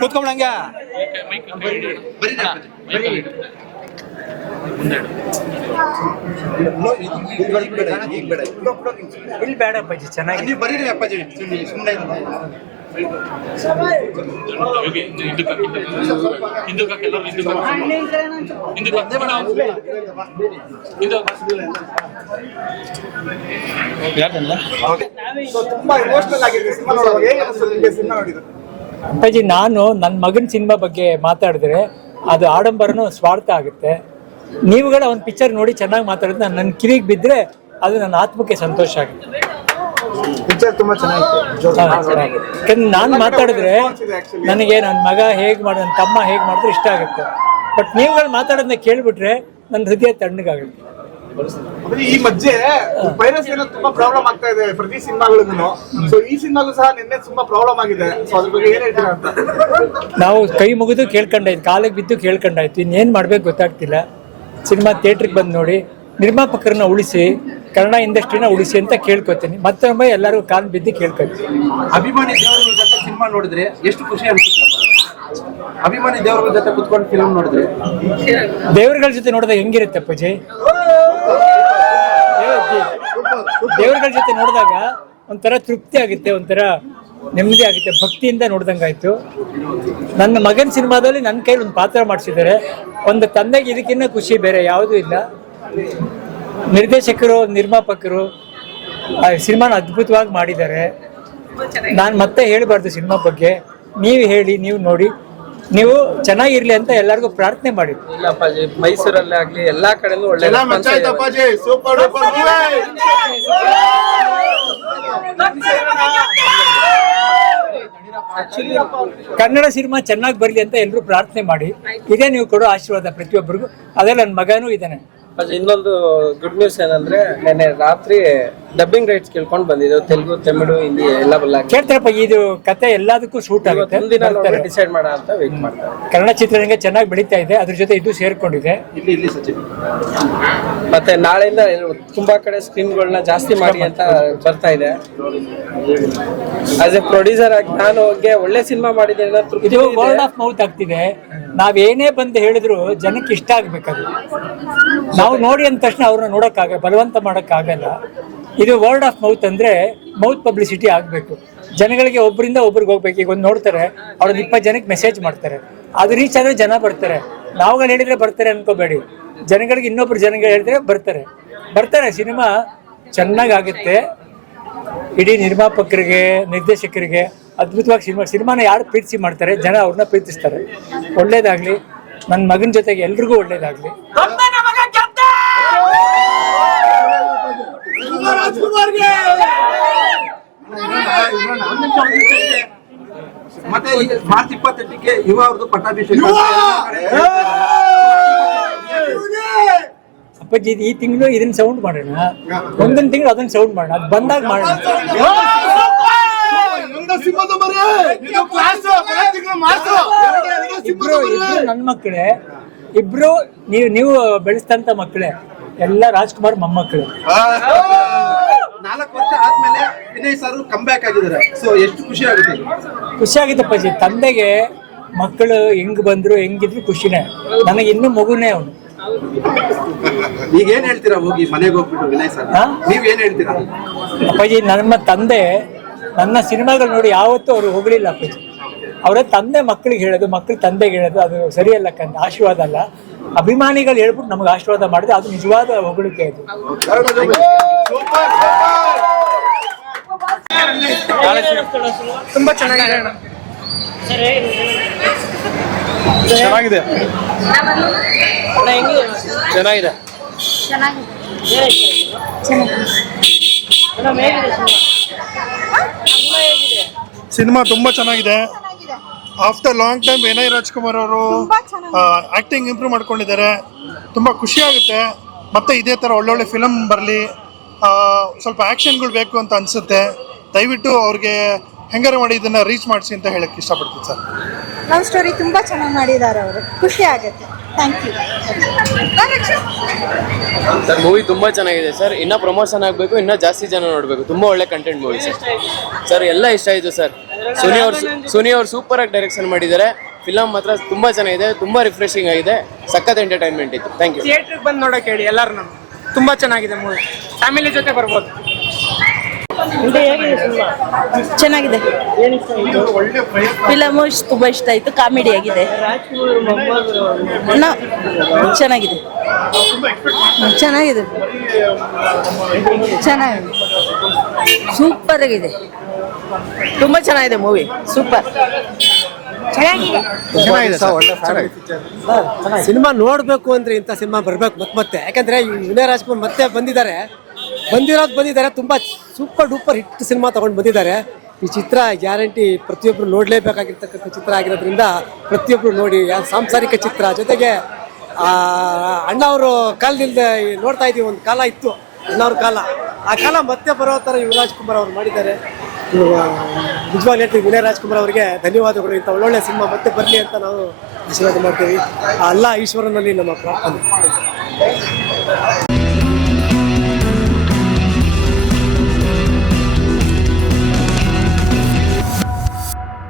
ಕೂತ್ಕೊಂಡಂಗ ಇಲ್ಲಿ ಬೇಡ ಅಪ್ಪಾಜಿ ಚೆನ್ನಾಗಿ. ಬರೀರಿ ಅಪ್ಪಾಜಿ ಸುಮ್ಮನೆ ಅಪ್ಪಾಜಿ, ನಾನು ನನ್ನ ಮಗನ ಸಿನಿಮಾ ಬಗ್ಗೆ ಮಾತಾಡಿದ್ರೆ ಅದು ಆಡಂಬರನು ಸ್ವಾರ್ಥ ಆಗುತ್ತೆ. ನೀವುಗಳ ಒಂದು ಪಿಕ್ಚರ್ ನೋಡಿ ಚೆನ್ನಾಗಿ ಮಾತಾಡಿದ್ರೆ ನಾನು ನನ್ನ ಕಿವಿಗೆ ಬಿದ್ದರೆ ಅದು ನನ್ನ ಆತ್ಮಕ್ಕೆ ಸಂತೋಷ ಆಗುತ್ತೆ. ಪಿಕ್ಚರ್ ತುಂಬಾ ಚೆನ್ನಾಗಿತ್ತು ಯಾಕಂದ್ರೆ ನಾನು ಮಾತಾಡಿದ್ರೆ ನನಗೆ ನನ್ನ ಮಗ ಹೇಗೆ ಮಾಡಿ ನನ್ನ ತಮ್ಮ ಹೇಗೆ ಮಾಡಿದ್ರೆ ಇಷ್ಟ ಆಗುತ್ತೆ. ಬಟ್ ನೀವುಗಳು ಮಾತಾಡೋದನ್ನ ಕೇಳಿಬಿಟ್ರೆ ನನ್ನ ಹೃದಯ ತಣ್ಣಗಾಗುತ್ತೆ. ಈ ಮಧ್ಯೆ ವೈರಸ್ ಏನೋ ತುಂಬಾ ಪ್ರಾಬ್ಲಮ್ ಆಗ್ತಾ ಇದೆ ಪ್ರತಿ ಸಿನಿಮಾಗಳಿಗೂ ಸೊ ಈ ಸಿನಿಮಾಗೂ ಸಹ ನಿನ್ನೆ ತುಂಬಾ ಪ್ರಾಬ್ಲಮ್ ಆಗಿದೆ. ಸೊ ಅದ್ರ ಬಗ್ಗೆ ಏನ್ ಹೇಳ್ತೀರಾ ಅಂತ? ನಾವು ಕೈ ಮುಗಿದು ಕೇಳ್ಕೊಂಡಾಯ್ತು ಕಾಲಿಗೆ ಬಿದ್ದು ಕೇಳ್ಕೊಂಡಾಯ್ತು. ಇನ್ನೇನ್ ಮಾಡ್ಬೇಕು ಗೊತ್ತಾಗ್ತಿಲ್ಲ. ಸಿನಿಮಾ ಥಿಯೇಟ್ರಿಗೆ ಬಂದು ನೋಡಿ. ನಿರ್ಮಾಪಕರನ್ನ ಉಳಿಸಿ ಕನ್ನಡ ಇಂಡಸ್ಟ್ರಿನ ಉಳಿಸಿ ಅಂತ ಕೇಳ್ಕೊತೀನಿ. ಮತ್ತೊಮ್ಮೆ ಎಲ್ಲರೂ ಕಾಲು ಬಿದ್ದು ಕೇಳ್ಕೊತೀನಿ ಅಭಿಮಾನಿ ದೇವರುಗಳ ಜೊತೆ ಸಿನಿಮಾ ನೋಡಿದ್ರೆ ಎಷ್ಟು ಖುಷಿ ಅನಿಸುತ್ತೆ? ಅಭಿಮಾನಿ ದೇವರ ಜೊತೆ ಕುತ್ಕೊಂಡು ಫಿಲ್ಮ್ ನೋಡಿದ್ರೆ? ದೇವರುಗಳ ಜೊತೆ ನೋಡಿದಾಗ ಹೆಂಗಿರುತ್ತೆ ಪೂಜೆ? ದೇವರುಗಳ ಜೊತೆ ನೋಡಿದಾಗ ಒಂಥರ ತೃಪ್ತಿ ಆಗುತ್ತೆ ಒಂಥರ ನೆಮ್ಮದಿ ಆಗುತ್ತೆ ಭಕ್ತಿಯಿಂದ ನೋಡ್ದಂಗಾಯ್ತು ನನ್ನ ಮಗನ ಸಿನಿಮಾದಲ್ಲಿ ನನ್ನ ಕೈಲಿ ಒಂದು ಪಾತ್ರ ಮಾಡಿಸಿದ್ದಾರೆ. ಒಂದು ತಂದೆಗೆ ಇದಕ್ಕಿನ್ನ ಖುಷಿ ಬೇರೆ ಯಾವುದೂ ಇಲ್ಲ. ನಿರ್ದೇಶಕರು ನಿರ್ಮಾಪಕರು ಆ ಸಿನಿಮಾನ ಅದ್ಭುತವಾಗಿ ಮಾಡಿದ್ದಾರೆ. ನಾನು ಮತ್ತೆ ಹೇಳಬಾರ್ದು ಸಿನಿಮಾ ಬಗ್ಗೆ. ನೀವು ಹೇಳಿ ನೀವು ನೋಡಿ. ನೀವು ಚೆನ್ನಾಗಿರ್ಲಿ ಅಂತ ಎಲ್ಲರಿಗೂ ಪ್ರಾರ್ಥನೆ ಮಾಡಿ. ಮೈಸೂರಲ್ಲಿ ಆಗ್ಲಿ ಎಲ್ಲಾ ಕಡೆನೂ ಒಳ್ಳೆ ಕನ್ನಡ ಸಿನಿಮಾ ಚೆನ್ನಾಗಿ ಬರಲಿ ಅಂತ ಎಲ್ಲರೂ ಪ್ರಾರ್ಥನೆ ಮಾಡಿ. ಇದೇ ನೀವು ಕೊಡೋ ಆಶೀರ್ವಾದ ಪ್ರತಿಯೊಬ್ಬರಿಗೂ. ಅದೇ ನನ್ನ ಮಗನೂ ಇದ್ದಾನೆ. ಇನ್ನೊಂದು ಗುಡ್ ನ್ಯೂಸ್ ಏನಂದ್ರೆ ನೆನ್ನೆ ರಾತ್ರಿ ಡಬ್ಬಿಂಗ್ ರೈಟ್ಸ್ ಕೇಳ್ಕೊಂಡು ಬಂದಿದ್ದು ತೆಲುಗು ತಮಿಳು ಹಿಂದಿ ಎಲ್ಲ ಬಲ್ಲ ಕೇಳ್ತಾರಪ್ಪ ಇದು ಕತೆ ಎಲ್ಲದಕ್ಕೂ ಶೂಟ್ ಆಗುತ್ತೆ. ಮುಂದಿನ ಡಿಸೈಡ್ ಮಾಡ ಅಂತ ವೇಟ್ ಮಾಡ್ತಾರೆ ಕನ್ನಡ ಚಿತ್ರರಂಗ ಚೆನ್ನಾಗಿ ಬೆಳೀತಾ ಇದೆ ಅದ್ರ ಜೊತೆ ಇದು ಸೇರ್ಕೊಂಡಿದೆ. ಇಲ್ಲಿ ಇಲ್ಲಿ ಸಚಿನ್. ಮತ್ತೆ ನಾಳೆಯಿಂದ ತುಂಬಾ ಕಡೆ ಸ್ಕ್ರೀನ್ಗಳನ್ನ ಜಾಸ್ತಿ ಮಾಡಿ ಅಂತ ಬರ್ತಾ ಇದೆ. ಆಸ್ ಎ ಪ್ರೊಡ್ಯೂಸರ್ ಆಗಿ ನಾನು ಒಳ್ಳೆ ಸಿನಿಮಾ ಮಾಡಿದ್ದೇನೆ ಇದು ಇದೆ. ವರ್ಡ್ ಆಫ್ ಮೌತ್ ಆಗ್ತಿದೆ. ನಾವೇನೇ ಬಂದು ಹೇಳಿದ್ರು ಜನಕ್ಕೆ ಇಷ್ಟ ಆಗ್ಬೇಕದು ನಾವು ನೋಡಿ ಅಂದ ತಕ್ಷಣ ಅವ್ರನ್ನ ನೋಡೋಕ್ಕಾಗ ಬಲವಂತ ಮಾಡೋಕ್ಕಾಗಲ್ಲ ಇದು ವರ್ಡ್ ಆಫ್ ಮೌತ್ ಅಂದ್ರೆ ಮೌತ್ ಪಬ್ಲಿಸಿಟಿ ಆಗಬೇಕು. ಜನಗಳಿಗೆ ಒಬ್ಬರಿಂದ ಒಬ್ರಿಗೆ ಹೋಗ್ಬೇಕು. ಈಗ ಒಂದು ನೋಡ್ತಾರೆ ಅವ್ರದ್ದು ಇಪ್ಪತ್ತು ಜನಕ್ಕೆ ಮೆಸೇಜ್ ಮಾಡ್ತಾರೆ. ಅದು ರೀಚ್ ಆದರೆ ಜನ ಬರ್ತಾರೆ. ನಾವುಗಳು ಹೇಳಿದ್ರೆ ಬರ್ತಾರೆ ಅನ್ಕೋಬೇಡಿ. ಜನಗಳಿಗೆ ಇನ್ನೊಬ್ರು ಜನಗಳು ಹೇಳಿದ್ರೆ ಬರ್ತಾರೆ. ಬರ್ತಾರೆ, ಸಿನಿಮಾ ಚೆನ್ನಾಗಾಗುತ್ತೆ. ಇಡೀ ನಿರ್ಮಾಪಕರಿಗೆ, ನಿರ್ದೇಶಕರಿಗೆ ಅದ್ಭುತವಾಗಿ ಸಿನಿಮಾ ಸಿನಿಮಾನ ಯಾರು ಪ್ರೀತಿಸಿ ಮಾಡ್ತಾರೆ ಜನ ಅವ್ರನ್ನ ಪ್ರೀತಿಸ್ತಾರೆ. ಒಳ್ಳೇದಾಗ್ಲಿ ನನ್ನ ಮಗನ ಜೊತೆಗೆ ಎಲ್ರಿಗೂ ಒಳ್ಳೇದಾಗ್ಲಿ. ಮತ್ತೆ ಈ ಮಾರ್ಚ್ ಇಪ್ಪತ್ತೆಂಟಕ್ಕೆ ಯುವ ಅವ್ರದ್ದು ಪಟ್ಟಾಭಿಷೇಕ. ಅಪ್ಪಾಜಿ ಇದು ಈ ತಿಂಗಳು ಇದನ್ನ ಸೌಂಡ್ ಮಾಡೋಣ. ಒಂದೊಂದು ತಿಂಗಳು ಅದನ್ನ ಸೌಂಡ್ ಮಾಡೋಣ. ಅದು ಬಂದಾಗ ಮಾಡೋಣ. ಇಬ್ರು ಇಬ್ರು ನನ್ನ ಮಕ್ಕಳೇ ಇಬ್ರು ನೀವು ನೀವು ಬೆಳೆಸ್ತಂತ ಮಕ್ಕಳೇ ಎಲ್ಲ ರಾಜ್ಕುಮಾರ್ ಮೊಮ್ಮಕ್ಕಳು ನಾಲ್ಕು ವರ್ಷ ಆದ್ಮೇಲೆ ವಿನಯ್ ಸರ್ ಕಮ್ ಬ್ಯಾಕ್ ಆಗಿದ್ದಾರೆ. ಸೊ ಎಷ್ಟು ಖುಷಿ ಆಗುತ್ತೆ? ಖುಷಿ ಆಗಿತ್ತು ಅಪ್ಪಾಜಿ. ತಂದೆಗೆ ಮಕ್ಕಳು ಹೆಂಗ್ ಬಂದ್ರು ಹೆಂಗಿದ್ರು ಖುಷಿನೇ. ನನಗೆ ಇನ್ನು ಮಗುನೇ ಅವನು. ಈಗ ಏನ್ ಹೇಳ್ತೀರಾ ಹೋಗಿ ಮನೆಗೆ ಹೋಗ್ಬಿಟ್ಟು ವಿನಯ್ ಸರ್? ನೀವ್ ಏನ್ ಹೇಳ್ತೀರಾ? ಅಪ್ಪಾಜಿ ನಮ್ಮ ತಂದೆ ನನ್ನ ಸಿನಿಮಾಗಳು ನೋಡಿ ಯಾವತ್ತೂ ಅವರು ಹೊಗಳಿಲ್ಲ ಅಪ್ಪಾಜಿ. ಅವರ ತಂದೆ ಮಕ್ಕಳಿಗೆ ಹೇಳೋದು ಮಕ್ಕಳು ತಂದೆಗೆ ಹೇಳೋದು ಅದು ಸರಿಯಲ್ಲ ಕಂದ ಆಶೀರ್ವಾದ ಅಲ್ಲ. ಅಭಿಮಾನಿಗಳು ಹೇಳ್ಬಿಟ್ಟು ನಮಗೆ ಆಶೀರ್ವಾದ ಮಾಡಿದ್ರೆ ಅದು ನಿಜವಾದ ಹೊಗಳಿಕೆ ಅದು. ತುಂಬಾ ಚೆನ್ನಾಗಿದೆ. ಚೆನ್ನಾಗಿದೆ. ಚೆನ್ನಾಗಿದೆ. ಸಿನಿಮಾ ತುಂಬಾ ಚೆನ್ನಾಗಿದೆ. After long time Vinay Rajkumar ಅವರು ಆಕ್ಟಿಂಗ್ ಇಂಪ್ರೂವ್ ಮಾಡ್ಕೊಂಡಿದ್ದಾರೆ. ತುಂಬಾ ಖುಷಿ ಆಗುತ್ತೆ. ಮತ್ತೆ ಇದೇ ಥರ ಒಳ್ಳೊಳ್ಳೆ ಫಿಲಮ್ ಬರಲಿ ಸ್ವಲ್ಪ ಆ್ಯಕ್ಷನ್ಗಳು ಬೇಕು ಅಂತ ಅನಿಸುತ್ತೆ. ದಯವಿಟ್ಟು ಅವ್ರಿಗೆ ಹೆಂಗಾರ ಮಾಡಿ ಇದನ್ನು ರೀಚ್ ಮಾಡಿಸಿ ಅಂತ ಹೇಳಕ್ಕೆ ಇಷ್ಟಪಡ್ತೀನಿ ಸರ್. ಲವ್ ಸ್ಟೋರಿ ತುಂಬಾ ಚೆನ್ನಾಗಿ ಮಾಡಿದ್ದಾರೆ ಅವರು. ಖುಷಿ ಆಗುತ್ತೆ. ಥ್ಯಾಂಕ್ ಯು ಸರ್ ಮೂವಿ ತುಂಬ ಚೆನ್ನಾಗಿದೆ. ಸರ್ ಇನ್ನೂ ಪ್ರಮೋಷನ್ ಆಗಬೇಕು ಇನ್ನೂ ಜಾಸ್ತಿ ಜನ ನೋಡಬೇಕು. ತುಂಬ ಒಳ್ಳೆ ಕಂಟೆಂಟ್ ಮೂವಿ ಸರ್ ಸರ್ ಎಲ್ಲ ಇಷ್ಟ ಆಯಿತು ಸರ್ ಸುನಿ ಅವ್ರು ಸುನಿ ಅವ್ರು ಸೂಪರ್ ಆಗಿ ಡೈರೆಕ್ಷನ್ ಮಾಡಿದ್ದಾರೆ. ಫಿಲಮ್ ಮಾತ್ರ ತುಂಬ ಚೆನ್ನಾಗಿದೆ ತುಂಬ ರಿಫ್ರೆಶಿಂಗ್ ಆಗಿದೆ. ಸಖತ್ ಎಂಟರ್ಟೈನ್ಮೆಂಟ್ ಇತ್ತು. ಥ್ಯಾಂಕ್ ಯು ಥಿಯೇಟ್ರಿಗೆ ಬಂದು ನೋಡೋಕೆ ಹೇಳಿ ಎಲ್ಲರೂ ತುಂಬ ಚೆನ್ನಾಗಿದೆ ಮೂವಿ ಫ್ಯಾಮಿಲಿ ಜೊತೆ ಬರ್ಬೋದು. ಚೆನ್ನಾಗಿದೆ. ಫಿಲಮು ತುಂಬ ಇಷ್ಟ ಆಯ್ತು ಕಾಮಿಡಿ ಆಗಿದೆ. ಚೆನ್ನಾಗಿದೆ. ಚೆನ್ನಾಗಿದೆ. ಚೆನ್ನಾಗಿದೆ. ಸೂಪರ್ ಆಗಿದೆ. ತುಂಬ ಚೆನ್ನಾಗಿದೆ ಮೂವಿ. ಸೂಪರ್. ಚೆನ್ನಾಗಿದೆ. ಸಿನಿಮಾ ನೋಡಬೇಕು ಅಂದ್ರೆ ಇಂಥ ಸಿನಿಮಾ ಬರಬೇಕು ಮತ್ತೆ ಮತ್ತೆ. ಯಾಕಂದ್ರೆ ವಿನಯ ರಾಜ್ಕುಮಾರ್ ಮತ್ತೆ ಬಂದಿದ್ದಾರೆ. ಬಂದಿರೋದು ಬಂದಿದ್ದಾರೆ. ತುಂಬಾ ಸೂಪರ್ ಡೂಪರ್ ಹಿಟ್ ಸಿನಿಮಾ ತಗೊಂಡು ಬಂದಿದ್ದಾರೆ. ಈ ಚಿತ್ರ ಗ್ಯಾರಂಟಿ ಪ್ರತಿಯೊಬ್ಬರು ನೋಡಲೇಬೇಕಾಗಿರ್ತಕ್ಕಂಥ ಚಿತ್ರ ಆಗಿರೋದ್ರಿಂದ ಪ್ರತಿಯೊಬ್ಬರು ನೋಡಿ ಸಾಂಸಾರಿಕ ಚಿತ್ರ. ಜೊತೆಗೆ ಅಣ್ಣ ಅವರು ಕಾಲದಿಂದ ನೋಡ್ತಾ ಇದೀವಿ, ಒಂದು ಕಾಲ ಇತ್ತು ಅಣ್ಣವ್ರ ಕಾಲ. ಆ ಕಾಲ ಮತ್ತೆ ಬರೋ ಥರ ಯುವರಾಜ್ ಕುಮಾರ್ ಅವರು ಮಾಡಿದ್ದಾರೆ. ನಿಜವಾಗ್ಲೂ ಹೇಳ್ತೀವಿ ವಿನಯ್ ರಾಜ್ಕುಮಾರ್ ಅವರಿಗೆ ಧನ್ಯವಾದಗಳು. ಇಂಥ ಒಳ್ಳೊಳ್ಳೆ ಸಿನಿಮಾ ಮತ್ತೆ ಬರಲಿ ಅಂತ ನಾವು ಆಶೀರ್ವಾದ ಮಾಡ್ತೀವಿ. ಅಲ್ಲ ಈಶ್ವರನಲ್ಲಿ ನಮ್ಮ ಪ್ರಾರ್ಥನೆ.